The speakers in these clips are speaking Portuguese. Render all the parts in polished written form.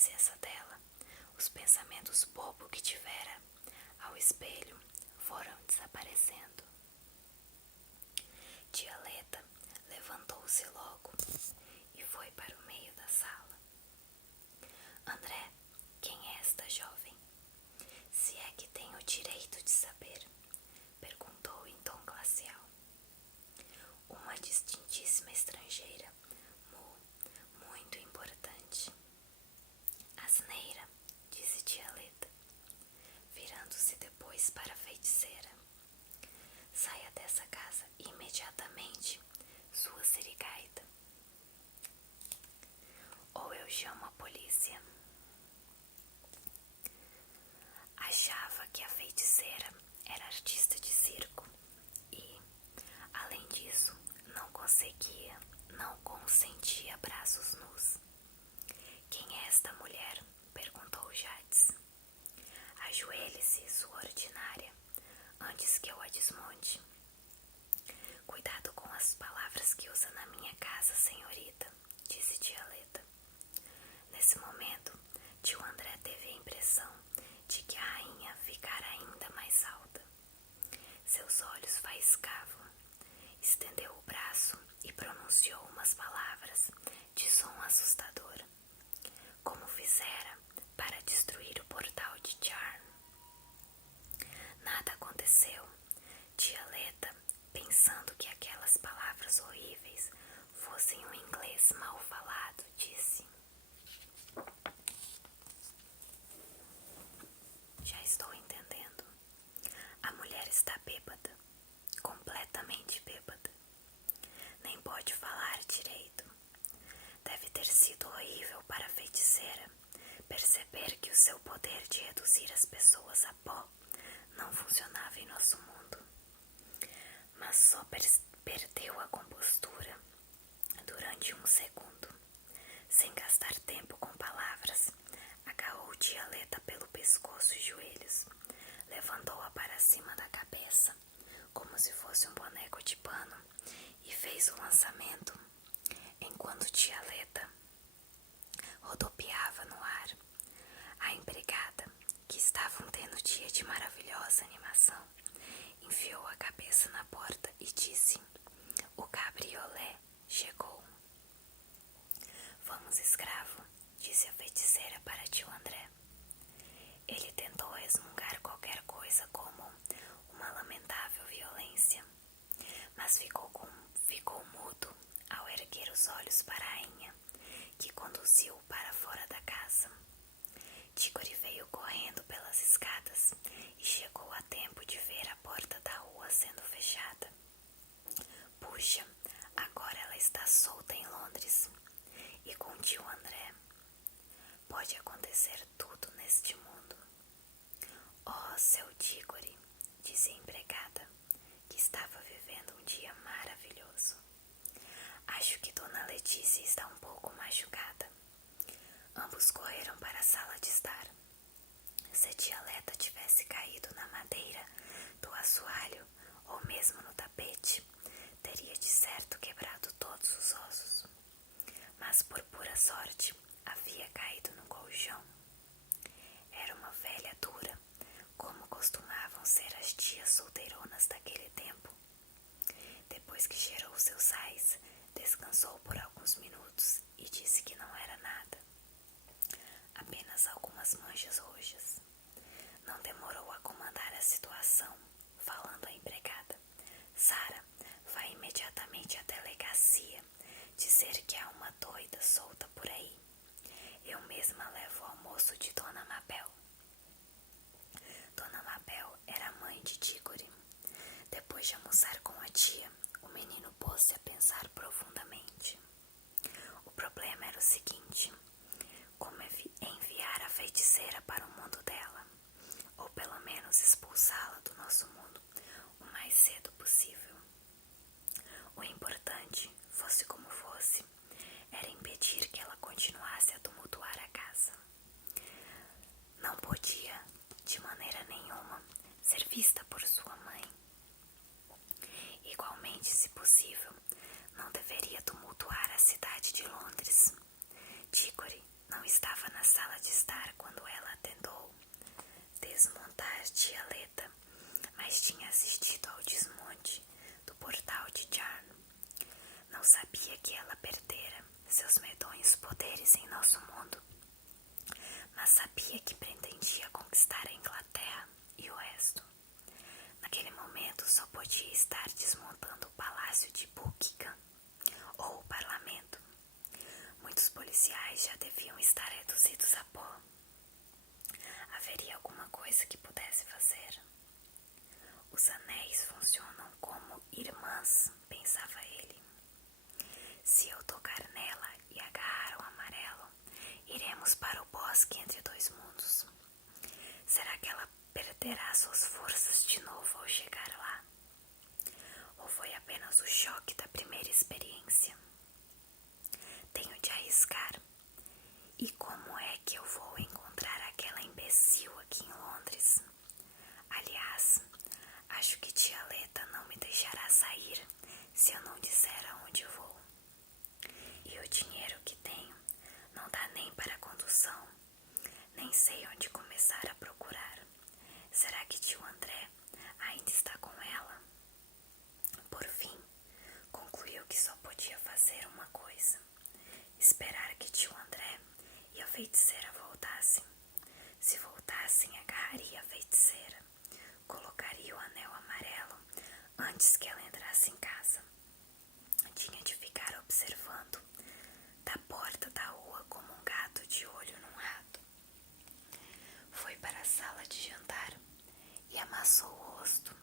presença dela, os pensamentos bobos que tivera ao espelho foram desaparecendo. Tia Leta levantou-se logo e foi para o meio da sala. André, quem é esta jovem? Se é que tem o direito de saber, perguntou em tom glacial. Uma distintíssima estrangeira, muito importante. Asneira, disse tia Leta, virando-se depois para a feiticeira. Saia dessa casa imediatamente, sua sirigaita, ou eu chamo a polícia. Achava que a feiticeira era artista de circo e, além disso, não consentia braços nus. Quem é esta mulher? Perguntou Jades. Ajoelhe-se, sua ordinária, antes que eu a desmonte. Cuidado com as palavras que usa na minha casa, senhorita, disse tia Leta. Nesse momento, tio André teve a impressão de que a rainha ficara ainda mais alta. Seus olhos faiscavam. Estendeu o braço e pronunciou umas palavras de som assustador, como fizera para destruir o portal de Charm. Nada aconteceu. Tia Leta, pensando que aquelas palavras horríveis fossem um inglês mal falado, disse: já estou entendendo. A mulher está bêbada, completamente bêbada. Nem pode falar direito. Deve ter sido horrível para a feiticeira perceber que o seu poder de reduzir as pessoas a pó não funcionava em nosso mundo. Mas só perdeu a compostura durante um segundo. Sem gastar tempo com palavras, agarrou tia Leta pelo pescoço e joelhos, levantou-a para cima da cabeça, como se fosse um boneco de pano, e fez o lançamento, enquanto tia Leta rodopiava no ar. A empregada, que estava tendo dia de maravilhosa animação, enfiou a cabeça na porta e disse: o cabriolé chegou. Vamos, escravo, disse a feiticeira para tio André. Ele tentou resmungar qualquer coisa como uma lamentável violência, mas ficou mudo ao erguer os olhos para a rainha, que conduziu para fora da casa. Tigre veio correndo pelas escadas e chegou a tempo de ver a porta da rua sendo fechada. Puxa, agora ela está solta em Londres. E com tio André, pode acontecer tudo neste mundo. Oh, seu Tigre, disse a empregada, que estava vivendo um dia maravilhoso. Acho que Dona Letícia está um pouco machucada. Ambos correram para a sala de estar. Se tia Leta tivesse caído na madeira do assoalho ou mesmo no tapete, teria de certo quebrado todos os ossos. Mas por pura sorte havia caído no colchão. Era uma velha dura, como costumavam ser as tias solteironas daquele tempo. Depois que cheirou seus sais, descansou por alguns minutos e disse que não era nada. Apenas algumas manchas roxas. Não demorou a comandar a situação, falando à empregada: Sara, vá imediatamente à delegacia dizer que há uma doida solta por aí. Eu mesma levo o almoço de Dona Mabel. Dona Mabel era mãe de Tigre. Depois de almoçar com a tia, o menino pôs-se a pensar profundamente. O problema era o seguinte: como enviar a feiticeira para o mundo dela, ou pelo menos expulsá-la do nosso mundo o mais cedo possível. O importante, fosse como fosse, era impedir que ela continuasse a tumultuar a casa. Não podia, de maneira nenhuma, ser vista por sua mãe. Igualmente, se possível, não deveria tumultuar a cidade de Londres. Tigre não estava na sala de estar quando ela tentou desmontar tia Leta, mas tinha assistido ao desmonte do portal de Charn. Não sabia que ela perdera seus medonhos poderes em nosso mundo, mas sabia que pretendia conquistar a Inglaterra e o resto. Naquele momento só podia estar desmontando o palácio de Buckingham ou o parlamento. Muitos policiais já deviam estar reduzidos a pó. Haveria alguma coisa que pudesse fazer? Os anéis funcionam como irmãs, pensava ele. Se eu tocar nela e agarrar o amarelo, iremos para o bosque entre dois mundos. Será que ela perderá suas forças de novo ao chegar lá? Ou foi apenas o choque da primeira experiência? Tenho de arriscar. E como é que eu vou encontrar aquela imbecil aqui em Londres? Aliás, acho que tia Leta não me deixará sair se eu não disser aonde vou. E o dinheiro que tenho não dá nem para a condução. Nem sei onde começar a procurar. Será que tio André ainda está com ela? Por fim, concluiu que só podia fazer uma coisa: esperar que tio André e a feiticeira voltassem. Se voltassem, agarraria a feiticeira, colocaria o anel amarelo antes que ela entrasse em casa. Tinha de ficar observando da porta da rua como um gato de olho num rato. Foi para a sala de jantar e amassou o rosto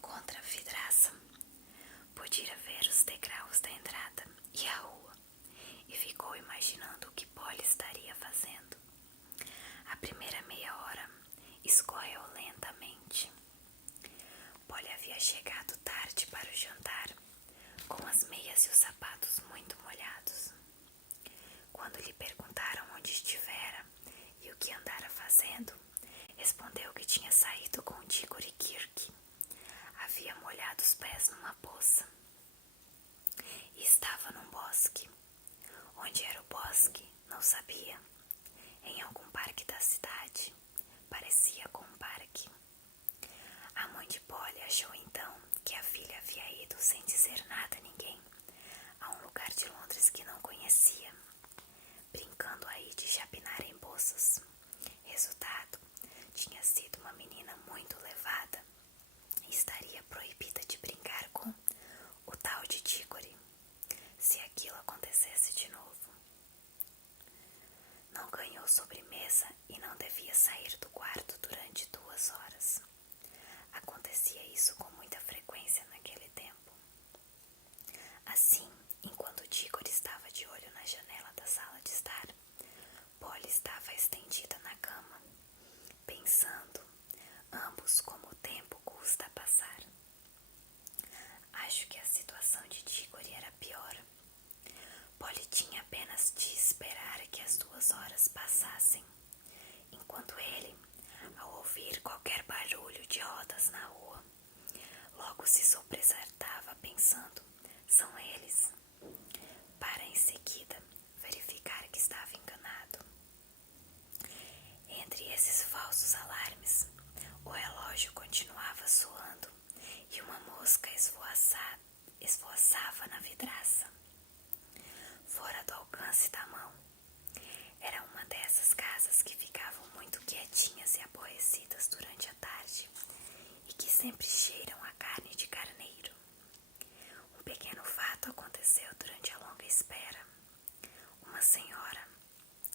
contra a vidraça. Podia ver os degraus da entrada e a rua, e ficou imaginando o que Polly estaria fazendo. A primeira meia hora escorreu lentamente. Polly havia chegado tarde para o jantar, com as meias e os sapatos muito molhados. Quando lhe perguntaram onde estivera e o que andara fazendo, respondeu que tinha saído com Diggory Kirke. Havia molhado os pés numa poça e estava num bosque. Onde era o bosque, não sabia. Em algum parque da cidade. Parecia com um parque. A mãe de Polly achou então que a filha havia ido sem dizer nada a ninguém a um lugar de Londres que não conhecia, brincando aí de chapinar em bolsas. Resultado, tinha sido uma menina muito levada e estaria proibida de brincar com o tal de Diggory, se aquilo acontecesse de novo. Não ganhou sobremesa e não devia sair do quarto durante 2 horas. Acontecia isso com muita frequência naquele tempo. Assim, enquanto Diggory estava de olho na janela da sala de estar, Polly estava estendida na cama, pensando, ambos como o tempo custa a passar. Acho que a situação de Diggory era pior. Polly tinha apenas de esperar que as 2 horas passassem, enquanto ele, ao ouvir qualquer barulho de rodas na rua, logo se sobressaltava pensando, são eles, para em seguida verificar que estava enganado. Entre esses falsos alarmes, o relógio continuava soando e uma mosca esvoaçava na vidraça, fora do alcance da mão. Era uma dessas casas que ficavam muito quietinhas e aborrecidas durante a tarde e que sempre cheiram a carne de carneiro. Um pequeno fato aconteceu durante a longa espera. Uma senhora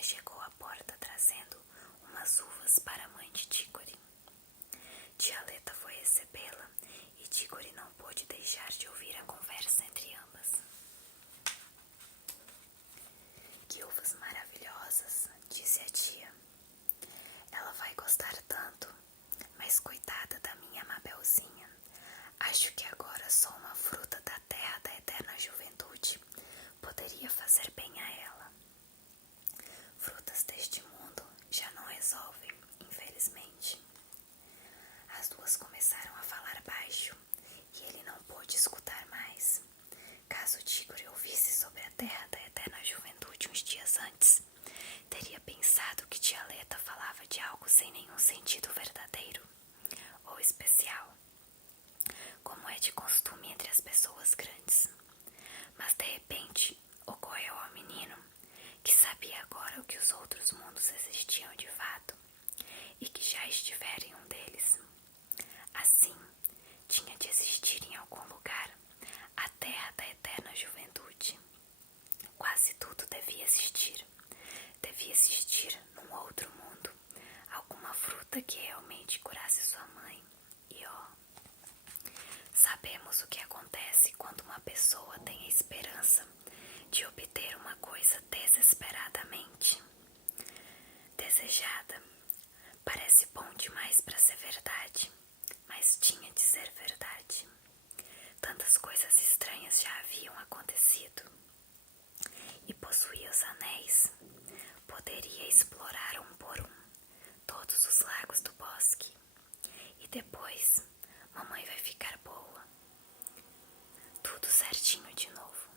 chegou à porta trazendo umas uvas para a mãe de Diggory. Tia Leta foi recebê-la e Diggory não pôde deixar de ouvir a conversa entre ambas. Que uvas maravilhosas, disse a tia. sem nenhum sentido verdadeiro ou especial, como é de costume entre as pessoas grandes. Mas de repente ocorreu ao menino, que sabia agora que os outros mundos existiam de fato e que já estivera em um deles. Assim, tinha de existir em algum lugar a terra da eterna juventude. Quase tudo devia existir. Devia existir num outro mundo alguma fruta que realmente curasse sua mãe. E sabemos o que acontece quando uma pessoa tem a esperança de obter uma coisa desesperadamente desejada. Parece bom demais para ser verdade, mas tinha de ser verdade. Tantas coisas estranhas já haviam acontecido. E possuía os anéis. Poderia explorar um por um todos os lagos do bosque. E depois, mamãe vai ficar boa. Tudo certinho de novo.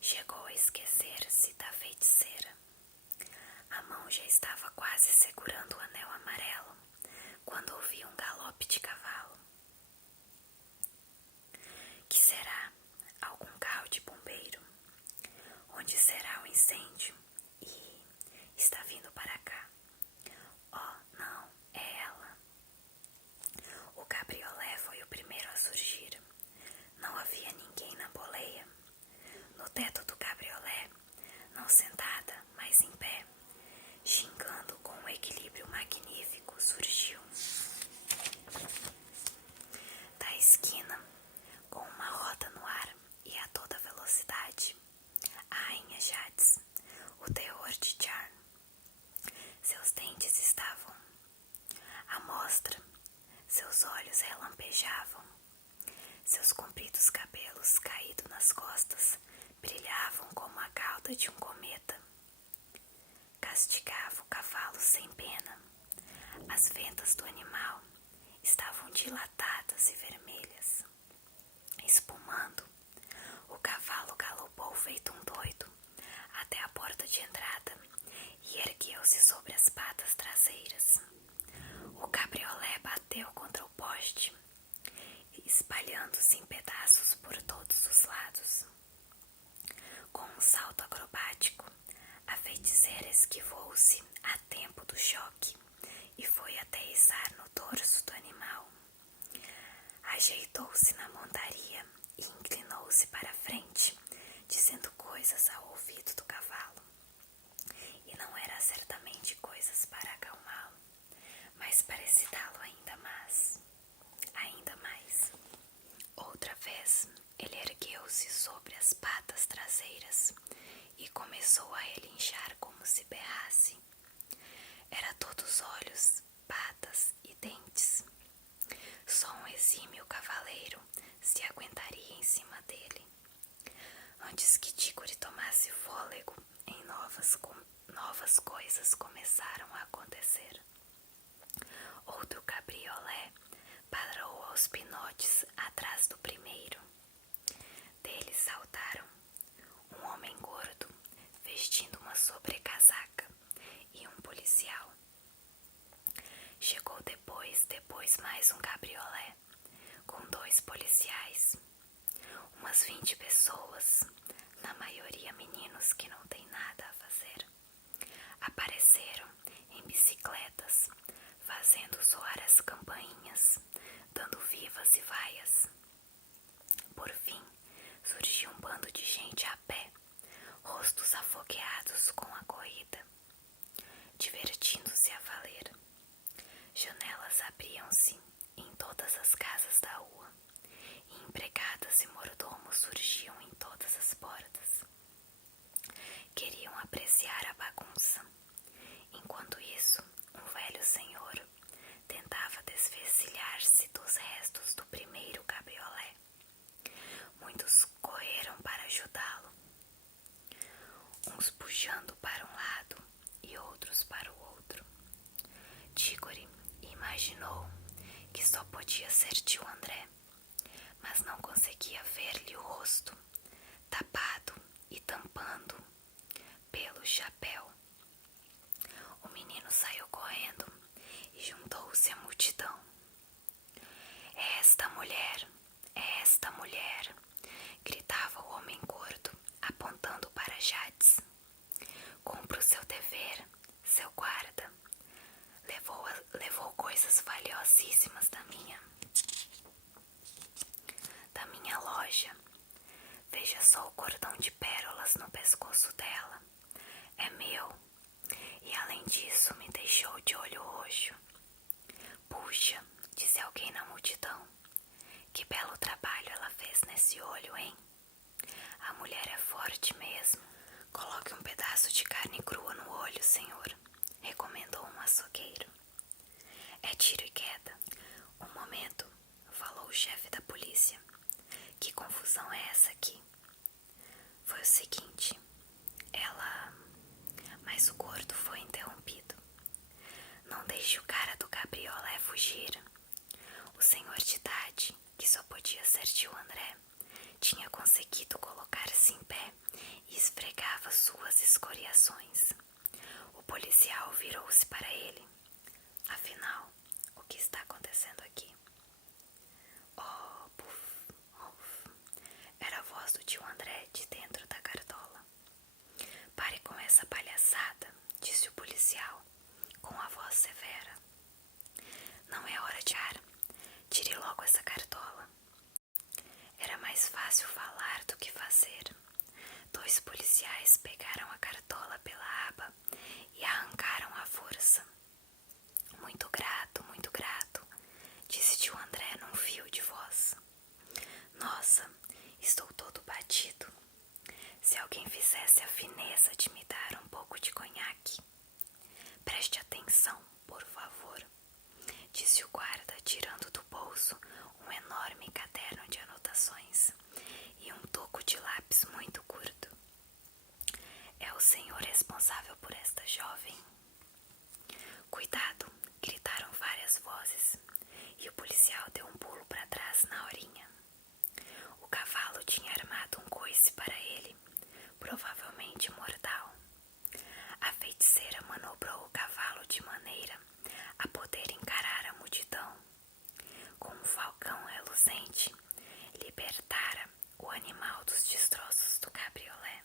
Chegou a esquecer-se da feiticeira. A mão já estava quase segurando o anel amarelo, quando ouviu um galope de cavalo. Que será? Algum carro de bombeiro? Onde será o incêndio? E está vindo para cá. Oh, não, é ela. O cabriolé foi o primeiro a surgir. Não havia ninguém na boleia. No teto do cabriolé, não sentada, mas em pé, gingando com um equilíbrio magnífico, surgiu da esquina, com uma roda no ar e a toda velocidade, a rainha Jades, o terror de Charn. Seus dentes estavam à mostra, seus olhos relampejavam, seus compridos cabelos caídos nas costas brilhavam como a cauda de um cometa. Castigava o cavalo sem pena. As ventas do animal estavam dilatadas e vermelhas. Espumando, o cavalo galopou feito um doido até a porta de entrada e ergueu-se sobre as patas traseiras. O cabriolé bateu contra o poste, espalhando-se em pedaços por todos os lados. Com um salto acrobático, a feiticeira esquivou-se a tempo do choque e foi aterrissar no dorso do animal. Ajeitou-se na montaria e inclinou-se para frente, dizendo coisas ao ouvido do cavalo. E não era certamente coisas para acalmá-lo, mas para excitá-lo ainda mais. Outra vez, ele ergueu-se sobre as patas traseiras e começou a relinchar como se berrasse. Era todos olhos, patas e dentes. Só um exímio cavaleiro se aguentaria em cima dele. Antes que Tigre tomasse fôlego, novas coisas começaram a acontecer. Outro cabriolé parou aos pinotes atrás do primeiro. Deles saltaram um homem gordo, vestindo uma sobrecasaca, e um policial. Chegou depois mais um cabriolé, com 2 policiais. Umas 20 pessoas, na maioria meninos que não têm nada a fazer, apareceram em bicicletas, fazendo soar as campainhas, dando vivas e vaias. Por fim, surgiu um bando de gente a pé, rostos afogueados com a corrida, divertindo-se a valer. Janelas abriam-se em todas as casas da rua, e empregadas e mordomos surgiam em todas as portas. Queriam apreciar a bagunça. Enquanto isso, um velho senhor tentava desvencilhar-se dos restos do primeiro cabriolé. Muitos correram para ajudá-lo, uns puxando para um lado e outros para o outro. Tigre imaginou que só podia ser tio André, mas não conseguia ver-lhe o rosto, tapado e tampando pelo chapéu. valiosíssimas da minha loja. Veja só o cordão de pérolas no pescoço dela. É meu. E além disso, me deixou de olho roxo. Puxa, disse alguém na multidão. Que belo trabalho ela fez nesse olho, hein? A mulher é forte mesmo. Coloque um pedaço de carne crua no olho, senhor, recomendou um açougueiro. É tiro e queda. Um momento, falou o chefe da polícia. Que confusão é essa aqui? Foi o seguinte, Mas o gordo foi interrompido. Não deixe o cara do cabriolé fugir. O senhor de idade, que só podia ser tio André, tinha conseguido colocar-se em pé e esfregava suas escoriações. O policial virou-se para ele. Afinal, o que está acontecendo aqui? Oh, puf, uf. Era a voz do tio André de dentro da cartola. Pare com essa palhaçada, disse o policial, com a voz severa. Não é hora de ar. Tire logo essa cartola. Era mais fácil falar do que fazer. 2 policiais pegaram a cartola pela aba e arrancaram à força. Muito grato, disse tio André num fio de voz. Nossa, estou todo batido. Se alguém fizesse a fineza de me dar um pouco de conhaque. Preste atenção, por favor, disse o guarda, tirando do bolso um enorme caderno de anotações e um toco de lápis muito curto. É o senhor responsável por esta jovem? Cuidado, gritaram várias vozes e o policial deu um pulo para trás na horinha. O cavalo tinha armado um coice para ele, provavelmente mortal. A feiticeira manobrou o cavalo de maneira a poder encarar a multidão. Com um falcão reluzente, libertara o animal dos destroços do cabriolé.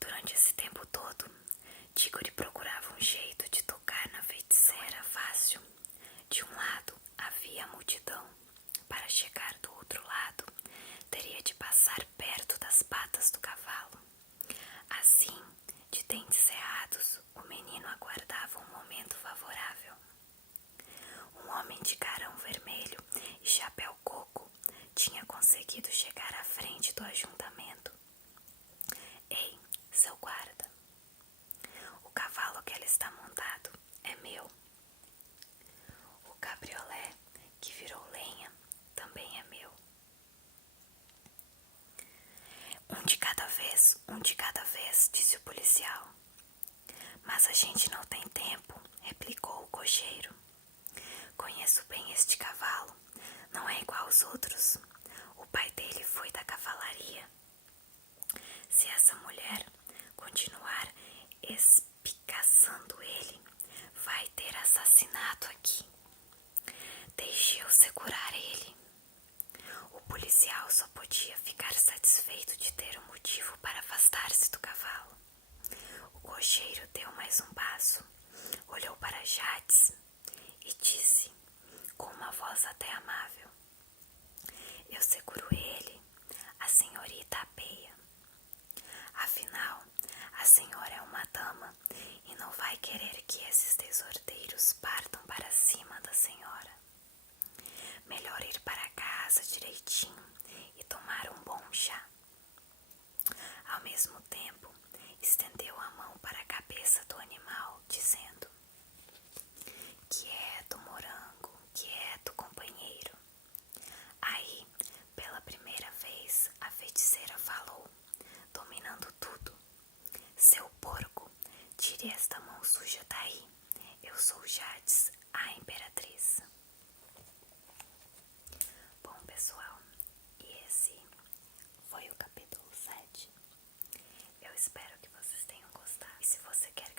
Durante esse tempo todo, Tigre procurava um jeito de tocar na feiticeira. Não era fácil. De um lado havia a multidão. Para chegar do outro lado, teria de passar perto das patas do cavalo. Assim, de dentes cerrados, o menino aguardava um momento favorável. Um homem de carão vermelho e chapéu coco tinha conseguido chegar à frente do ajuntamento. Ei, seu guarda, o cavalo que ela está montado é meu. O cabriolé que virou lenha também é meu. Um de cada vez, disse o policial. Mas a gente não tem tempo, replicou o cocheiro. Conheço bem este cavalo, não é igual aos outros. O pai dele foi da cavalaria. Se essa mulher continuar espicaçando ele, vai ter assassinato aqui. Deixe eu segurar ele. O policial só podia ficar satisfeito de ter um motivo para afastar-se do cavalo. O cocheiro deu mais um passo, olhou para Jades e disse, com uma voz até amável: eu seguro ele, a senhorita apeia. Afinal, a senhora é uma dama e não vai querer que esses desordeiros partam para cima da senhora. Melhor ir para casa direitinho e tomar um bom chá. Ao mesmo tempo, estendeu a mão para a cabeça do animal, dizendo: quieto, morango, quieto, companheiro. Aí, pela primeira vez, a feiticeira falou, dominando tudo: seu porco, tire esta mão suja daí. Eu sou Jades, a imperatriz. Bom, pessoal, e esse foi o capítulo 7. Eu espero que vocês tenham gostado. E se você quer